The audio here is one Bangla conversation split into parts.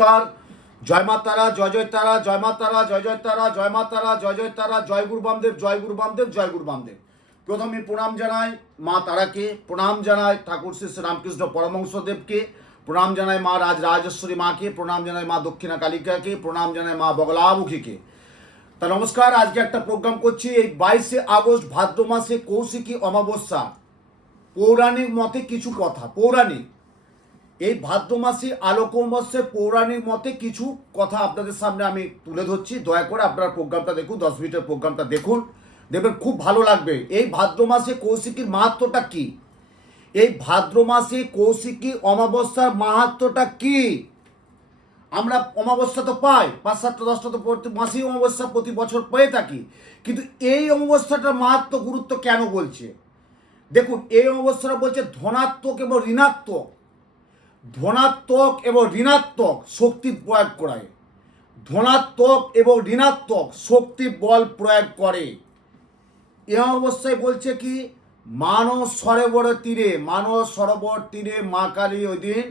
নমস্কার। জয় মা তারা, জয় জয় তারা, জয় মা তারা, জয় জয় তারা, জয় মা তারা, জয় জয় তারা, জয় গুরু বামদেব, জয় গুরু বামদেব, জয় গুরু বামদেব। প্রথমে প্রণাম জানাই মা তারাকে, প্রণাম জানাই ঠাকুর শ্রী রামকৃষ্ণ পরমহংসদেবকে, প্রণাম জানাই মা রাজেশ্বরী মাকে, প্রণাম জানাই মা দক্ষিণা কালিকাকে, প্রণাম জানাই মা বগলামুখীকে। তা নমস্কার। আজকে একটা প্রোগ্রাম করছি। এই 22শে আগস্ট ভাদ্র মাসে কৌশিকী অমাবস্যা। পৌরাণিক মতে কিছু কথা, পৌরাণিক এই ভাদ্র মাসে আলোক অমাবস্যায় পৌরাণিক মতে কিছু কথা আপনাদের সামনে আমি তুলে ধরছি। দয়া করে আপনারা প্রোগ্রামটা দেখুন, 10 মিনিটের প্রোগ্রামটা দেখুন, দেখবেন খুব ভালো লাগবে। এই ভাদ্র মাসে কৌশিকীর মাহাত্ম্যটা কি, এই ভাদ্র মাসে কৌশিকী অমাবস্যার মাহাত্ম্যটা কি। আমরা অমাবস্যা তো পাই, 5-7টা 10টা তো প্রতি মাসেই অমাবস্যা প্রতি বছর পেয়ে থাকি, কিন্তু এই অমাবস্যাটার মাহাত্ম্য গুরুত্ব কেন বলছে দেখুন। এই অমাবস্যাটা বলছে ধনাত্মক এবং ঋণাত্মক, ধনাত্মক এবং ঋণাত্মক শক্তি প্রয়োগ করায়, ধনাত্মক এবং ঋণাত্মক শক্তি বল প্রয়োগ করে। এ অবস্থায় বলছে কি, মানস সরোবরের তীরে, মানস সরোবর তীরে মা কালী ওই দিন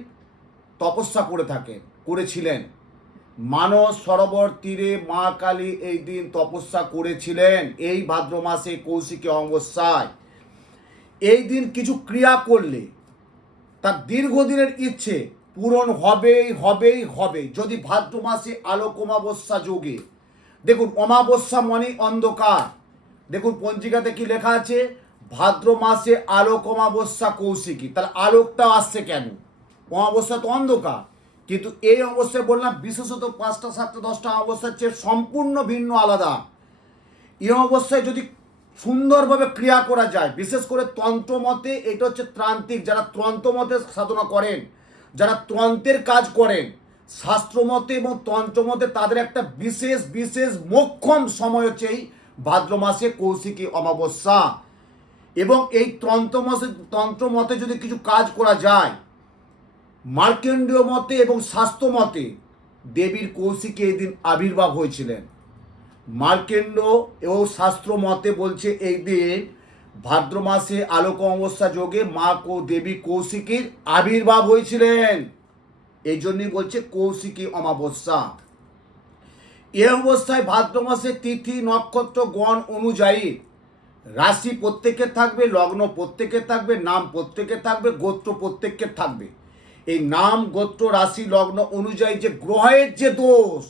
তপস্যা করেছিলেন। মানস সরোবর তীরে মা কালী এই দিন তপস্যা করেছিলেন। এই ভাদ্র মাসে কৌশিকী অমাবস্যায় এই দিন কিছু ক্রিয়া করলে তার দীর্ঘদিনের ইচ্ছে পূরণ হবে যদি ভাদ্র মাসে আলোক অমাবস্যা যোগে। দেখুন, অমাবস্যা মানে অন্ধকার। দেখুন পঞ্জিকাতে কি লেখা আছে, ভাদ্র মাসে আলোক অমাবস্যা কৌশিকী। তাহলে আলোকটা আসছে কেন? অমাবস্যা তো অন্ধকার, কিন্তু এই অমাবস্যায় বললাম বিশেষত 5টা 7টা 10টা অমাবস্যার চেয়ে সম্পূর্ণ ভিন্ন, আলাদা। এই অমাবস্যায় যদি সুন্দরভাবে ক্রিয়া করা যায়, বিশেষ করে তন্ত্রমতে, এটা হচ্ছে ত্রান্তিক, যারা তন্ত্রমতে সাধনা করেন, যারা তন্ত্রের কাজ করেন, শাস্ত্রমতে এবং তন্ত্রমতে, তাদের একটা বিশেষ মোক্ষম সময় হচ্ছে এই ভাদ্র মাসে কৌশিকী অমাবস্যা। এবং এই তন্ত্রমতে যদি কিছু কাজ করা যায়, মার্কেন্ডীয় মতে এবং শাস্ত্র মতে দেবীর কৌশিকী এই দিন আবির্ভাব হয়েছিলেন। মার্কেন্ড এবং শাস্ত্র মতে বলছে এই দিন ভাদ্র মাসে আলোক অমাবস্যা যোগে মা দেবী কৌশিকীর আবির্ভাব হয়েছিলেন। এই জন্যই বলছে কৌশিকী অমাবস্যা। এ অবস্থায় ভাদ্র মাসে তিথি নক্ষত্র গণ অনুযায়ী রাশি প্রত্যেকের থাকবে, লগ্ন প্রত্যেকের থাকবে, নাম প্রত্যেকের থাকবে, গোত্র প্রত্যেকের থাকবে। এই নাম, গোত্র, রাশি, লগ্ন অনুযায়ী যে গ্রহের যে দোষ,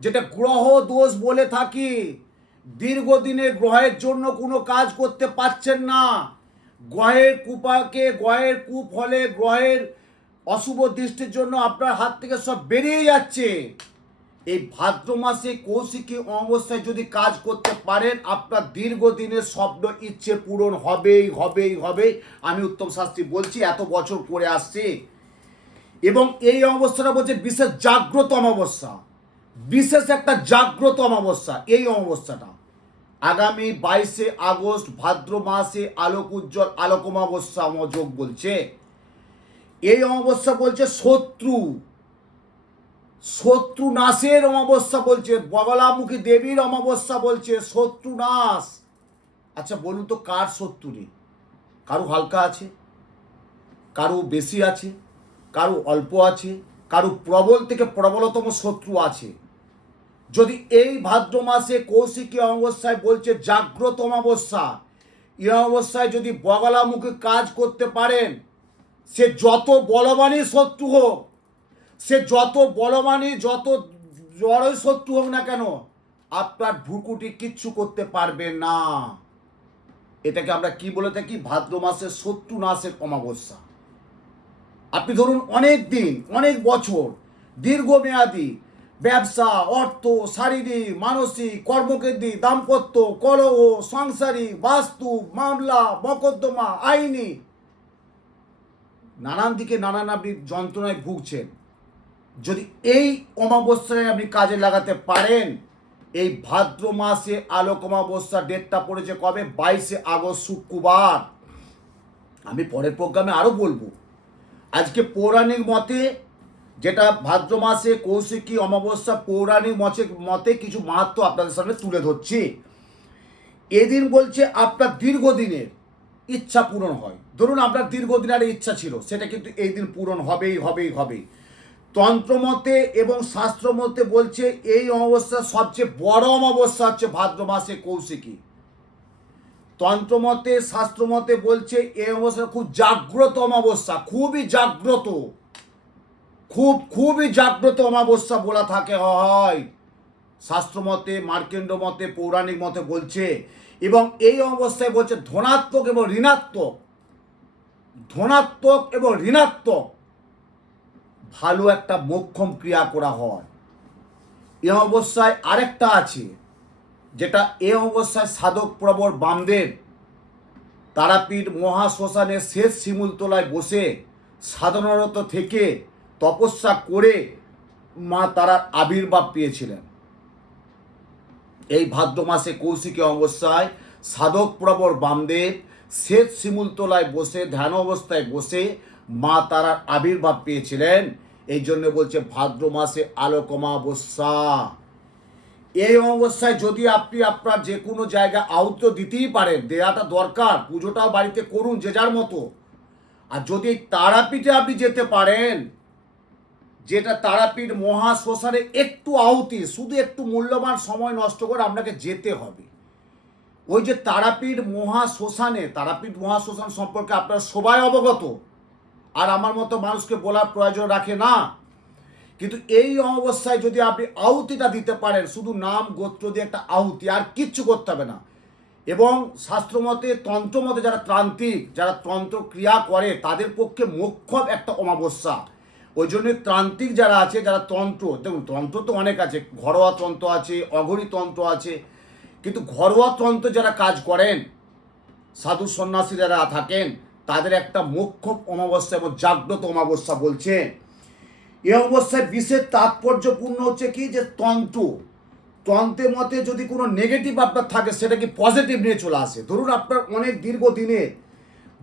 যেটা গ্রহ দোষ বলে থাকি, দীর্ঘদিনের গ্রহের জন্য কোনো কাজ করতে পারছেন না, গ্রহের কুফলে, গ্রহের অশুভ দৃষ্টির জন্য আপনার হাত থেকে সব বেরিয়ে যাচ্ছে, এই ভাদ্র মাসে কৌশিকী অমাবস্যায় যদি কাজ করতে পারেন, আপনার দীর্ঘদিনের স্বপ্ন ইচ্ছে পূরণ হবেই। আমি উত্তম শাস্ত্রী বলছি, এত বছর করে আসছি। এবং এই অমাবস্যাটা বলছে বিশেষ জাগ্রত অমাবস্যা, বিশেষ একটা জাগ্রত অমাবস্যা। এই অমাবস্যাটা আগামী 22শে আগস্ট ভাদ্র মাসে আলোক উজ্জ্বল আলোক অমাবস্যা যোগ বলছে। এই অমাবস্যা বলছে শত্রু নাশের অমাবস্যা বলছে, বগলামুখী দেবীর অমাবস্যা বলছে, শত্রু নাশ। আচ্ছা বলুন তো, কার শত্রু নেই? কারো হালকা আছে, কারো বেশি আছে, কারো অল্প আছে, কারো প্রবল থেকে প্রবলতম শত্রু আছে। যদি এই ভাদ্র মাসে কৌশিকী অমাবস্যায় বলছে জাগ্রত অমাবস্যা, এই অমাবস্যায় যদি বগলামুখী কাজ করতে পারেন, সে যত বলবানই শত্রু হোক, সে যত বলবানই যত জড়ই শত্রু হোক না কেন, আপনার ভ্রুকুটি কিচ্ছু করতে পারবে না। এটাকে আমরা কি বলে থাকি? ভাদ্র মাসের শত্রু নাশের অমাবস্যা। আপনি ধরুন অনেক দিন, অনেক বছর, দীর্ঘমেয়াদী ব্যবসা, অর্থ, শারীরিক, মানসিক, কর্মকেন্দ্রিক, দাম্পত্য, কলহ, সাংসারিক, বাস্তু, মামলা, মকদ্দমা, আইনি, নানান দিকে নানান আপনি যন্ত্রণায় ভুগছেন, যদি এই অমাবস্যায় আপনি কাজে লাগাতে পারেন, এই ভাদ্র মাসে আলোক অমাবস্যা ডেটটা পড়েছে কবে? 22শে আগস্ট শুক্রবার। আমি পরের প্রোগ্রামে আরও বলবো। আজকে পৌরাণিক মতে, যেটা ভাদ্র মাসে কৌশিকী অমাবস্যা, পৌরাণিক মতে কিছু মাহাত্ম্য আপনাদের সামনে তুলে ধরছি। এদিন বলছে আপনার দীর্ঘদিনের ইচ্ছা পূরণ হয়। ধরুন আপনার দীর্ঘদিনের ইচ্ছা ছিল, সেটা কিন্তু এই দিন পূরণ হবেই। তন্ত্রমতে এবং শাস্ত্রমতে বলছে এই অমাবস্যার সবচেয়ে বড় অমাবস্যা হচ্ছে ভাদ্র মাসে কৌশিকী। তন্ত্রমতে শাস্ত্রমতে বলছে এই অমাবস্যা খুব জাগ্রত অমাবস্যা, খুবই জাগ্রত, খুবই জাগ্রত অমাবস্যা বলা থাকে হয় শাস্ত্রমতে, মার্কেন্ড মতে, পৌরাণিক মতে বলছে। এবং এই অবস্থায় বলছে ধনাত্মক এবং ঋণাত্মক ভালো একটা মোক্ষম ক্রিয়া করা হয়। এ অবস্থায় আরেকটা আছে, যেটা এ অবস্থায় সাধক প্রবর বামদেব তারাপীঠ মহাশ্মশানের শেষ শিমুলতলায় বসে সাধনারত থেকে তপস্যা করে মা তারার আবির্ভাব পেয়েছিলেন। এই ভাদ্র মাসে কৌশিকী অমাবস্যায় সাধক প্রবর বামদেব শেষ শিমুলতলায় বসে ধ্যান অবস্থায় বসে মা তারার আবির্ভাব পেয়েছিলেন। এই জন্য বলছে ভাদ্র মাসে আলোক অমাবস্যা। এই অমাবস্যায় যদি আপনি আপনার যে কোনো জায়গায় আহুতি দিতেই পারেন, দেওয়াটা দরকার, পুজোটাও বাড়িতে করুন যে যার মতো। আর যদি তারাপীঠে আপনি যেতে পারেন, যেটা তারাপীঠ মহাশ্মশানে একটু আহুতি, শুধু একটু মূল্যবান সময় নষ্ট করে আপনাকে যেতে হবে। ওই যে তারাপীঠ মহাশ্মশান সম্পর্কে আপনারা সবাই অবগত, আর আমার মতো মানুষকে বলার প্রয়োজন রাখে না। কিন্তু এই অবস্থায় যদি আপনি আহুতিটা দিতে পারেন, শুধু নাম গোত্র দিয়ে একটা আহুতি, আর কিচ্ছু করতে হবে না। এবং শাস্ত্রমতে তন্ত্রমতে যারা ত্রান্তিক, যারা তন্ত্র ক্রিয়া করে, তাদের পক্ষে মোক্ষম একটা অমাবস্যা। ওই জন্য ত্রান্তিক যারা আছে, যারা তন্ত্র, দেখুন তন্ত্র তো অনেক আছে, ঘরোয়া তন্ত্র আছে, অঘরী তন্ত্র আছে, কিন্তু ঘরোয়া তন্ত্র যারা কাজ করেন, সাধু সন্ন্যাসী যারা থাকেন, তাদের একটা মোক্ষম অমাবস্যা এবং জাগ্রত অমাবস্যা বলছে। এই অবস্থায় বিশেষ তাৎপর্যপূর্ণ হচ্ছে কি, যে তন্ত্রের মতে যদি কোনো নেগেটিভ আপনার থাকে, সেটা কি পজিটিভ নিয়ে চলে আসে। ধরুন আপনার অনেক দীর্ঘদিনের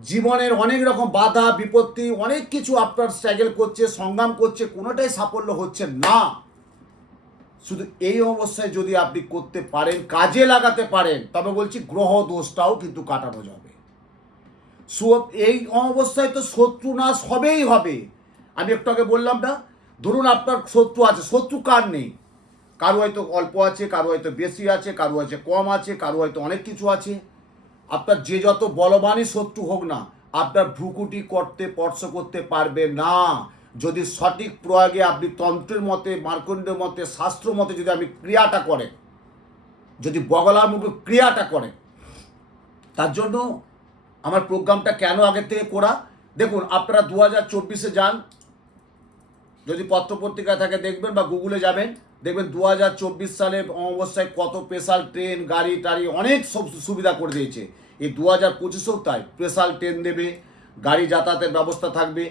জীবনের অনেক রকম বাধা বিপত্তি, অনেক কিছু আপনার স্ট্রাগল করছে, সংগ্রাম করছে, কোনোটাই সাফল্য হচ্ছে না। শুধু এই অবস্থায় যদি আপনি করতে পারেন, কাজে লাগাতে পারেন, তবে বলছি গ্রহ দোষটাও কিন্তু কাটানো যাবে। এই অবস্থায় তো শত্রু নাশ হবেই হবে। আমি একটু আগে বললাম না, ধরুন আপনার শত্রু আছে, শত্রু কার নেই? কারো হয়তো অল্প আছে, কারো হয়তো বেশি আছে, কারো হয়তো কম আছে, কারো হয়তো অনেক কিছু আছে। আপনার যে যত বলবানই শত্রু হোক না, আপনার ভ্রুকুটি স্পর্শ করতে পারবে না, যদি সঠিক প্রয়োগে আপনি তন্ত্রের মতে, মার্কণ্ডের মতে, শাস্ত্র মতে যদি আপনি ক্রিয়াটা করেন, যদি বগলার মুখে ক্রিয়াটা করেন। তার জন্য আমার প্রোগ্রামটা কেন আগের থেকে করা, দেখুন আপনারা 2024-এ যান, যদি পত্রপত্রিকা থাকে দেখবেন, বা গুগলে যাবেন, দেখবেন 2024 সালে অমাবস্যায় কত স্পেশাল ট্রেন, গাড়ি টাড়ি অনেক সব সুবিধা করে দিয়েছে। এই 2025-এও তাই স্পেশাল ট্রেন দেবে, গাড়ি যাতায়াতের ব্যবস্থা থাকবে।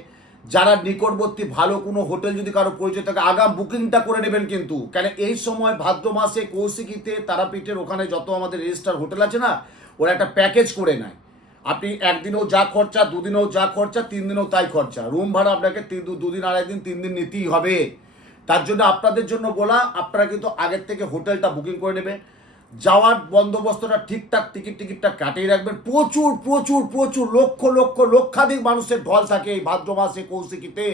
যারা নিকটবর্তী ভালো কোনো হোটেল যদি কারো পরিচয় থাকে, আগাম বুকিংটা করে নেবেন কিন্তু। কেন এই সময় ভাদ্র মাসে কৌশিকীতে তারাপীঠের ওখানে যত আমাদের রেজিস্টার হোটেল আছে না, ওরা একটা প্যাকেজ করে নেয়। আপনি একদিনেও যা খরচা, দুদিনেও যা খরচা, 3 দিনেও তাই খরচা। রুম ভাড়া আপনাকে 2 দিন, 2.5 দিন, 3 দিন নিতেই হবে। তার জন্য আপনাদের জন্য বলা, আপনারা কিন্তু আগের থেকে হোটেলটা বুকিং করে নেবেন, যাওয়ার বন্দোবস্তটা ঠিকঠাক, টিকিটটা কাটিয়ে রাখবেন। প্রচুর লক্ষাধিক মানুষের ঢল থাকে এই ভাদ্র মাসে কৌশিকীতে।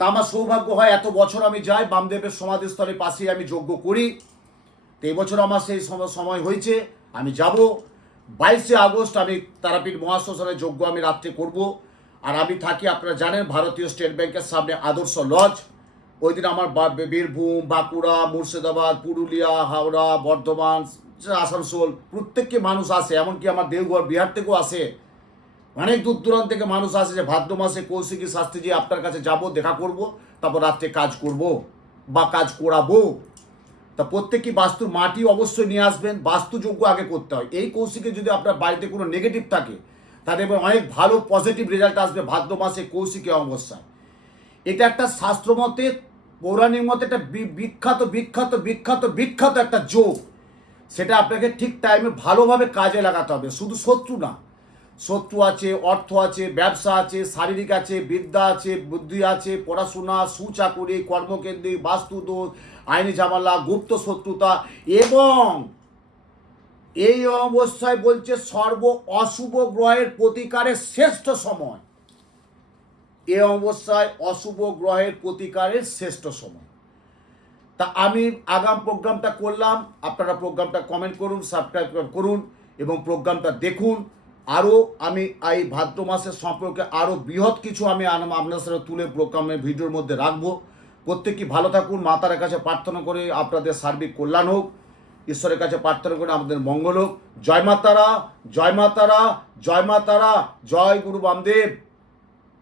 তা আমার সৌভাগ্য হয়, এত বছর আমি যাই, বামদেবের সমাধিস্থলের পাশেই আমি যজ্ঞ করি। তো এই বছর আমার সেই সময় হয়েছে, আমি যাব। 22শে আগস্ট আমি তারাপীঠ মহাশ্মশানের যজ্ঞ আমি রাত্রে করব। আর আমি থাকি, আপনারা জানেন, ভারতীয় স্টেট ব্যাংকের সামনে আদর্শ লজ। ওই দিন আমার বীরভূম, বাঁকুড়া, মুর্শিদাবাদ, পুরুলিয়া, হাওড়া, বর্ধমান, আসানসোল প্রত্যেককে মানুষ আসে, এমনকি আমার দেওঘর বিহার থেকেও আসে, অনেক দূর দূরান্ত থেকে মানুষ আসে, যে ভাদ্র মাসে কৌশিকী শাস্ত্রীজি আপনার কাছে যাব, দেখা করব, তারপর রাত্রে কাজ করব বা কাজ করাবো। তা প্রত্যেকই বাস্তুর মাটি অবশ্যই নিয়ে আসবেন, বাস্তুযোগ্য আগে করতে হয়। এই কৌশিকে যদি আপনার বাড়িতে কোনো নেগেটিভ থাকে, তাহলে অনেক ভালো পজিটিভ রেজাল্ট আসবে ভাদ্র মাসে কৌশিকী অমাবস্যায়। এটা একটা শাস্ত্রমতে, পৌরাণিক মতে একটা বিখ্যাত একটা যোগ। সেটা আপনাকে ঠিক টাইমে ভালোভাবে কাজে লাগাতে হবে। শুধু শত্রু না, শত্রু আছে, অর্থ আছে, ব্যবসা আছে, শারীরিক আছে, বিদ্যা আছে, বুদ্ধি আছে, পড়াশোনা, সুচাকুরি, কর্মকেন্দ্রিক, বাস্তুদোষ, আইনি ঝামেলা, গুপ্ত শত্রুতা, এবং এই অবস্থায় বলছে সর্ব অশুভ গ্রহের প্রতিকারের শ্রেষ্ঠ সময়। এ অবস্থায় অশুভ গ্রহের প্রতিকারের শ্রেষ্ঠ সময়। তা আমি আগাম প্রোগ্রামটা করলাম, আপনারা প্রোগ্রামটা কমেন্ট করুন, সাবস্ক্রাইব করুন এবং প্রোগ্রামটা দেখুন। আরও আমি এই ভাদ্র মাসের সম্পর্কে আরও বৃহৎ কিছু আমি আপনার সাথে তুলে প্রোগ্রামের ভিডিওর মধ্যে রাখবো। প্রত্যেকেই ভালো থাকুন, মা তারার কাছে প্রার্থনা করে আপনাদের সার্বিক কল্যাণ হোক, ঈশ্বরের কাছে প্রার্থনা করে আমাদের মঙ্গল হোক। জয় মা তারা, জয় মা তারা, জয় মা তারা, জয় গুরু বামদেব।